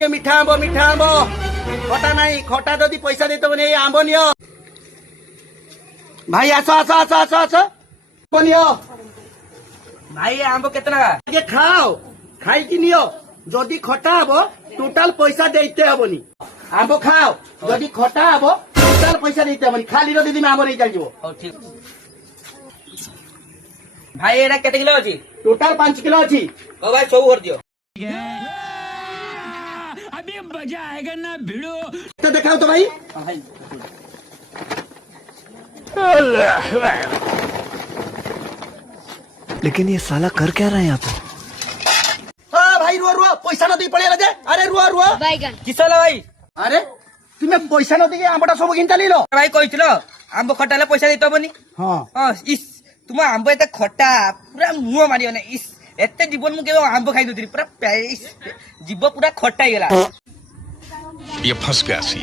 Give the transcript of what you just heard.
मिठा आंब खटा नहीं खटा जदि पैसा देते नहीं आंब नियो भाई आस आस आस आस आस नियो भाई आंब केतना आगे खाओ खाई कि नियो जदि खटा हबो टोटल पैसा देते हबनी आंब खाओ जदि खटा हबो टोटल पैसा देते हबनी खाली रो दीदी में आंब नहीं जाइबो हो ठीक भाई एरा केते किलो अछि टोटल 5 किलो अछि ओ भाई सब भर दियो अभी मजा आएगा ना भिड़ो। तो दिखाओ तो भाई लेकिन ये साला कर क्या रहा है यहाँ पे? हाँ भाई रुआ रुआ पैसा न दी पड़े जे अरे रुआ रुआ किसला भाई अरे तुम्हें पैसा न दी आंबटा सब किन चली लो भाई कहितलो आंब खटाले पैसा देतबनी हाँ हां इस तुम आंब एते खटा पूरा मुंह मारियो ना इस एते जीवन मु केबो आंब खाइ दउतरी पूरा जीव पूरा खटा ही गेला ये फंस गया सी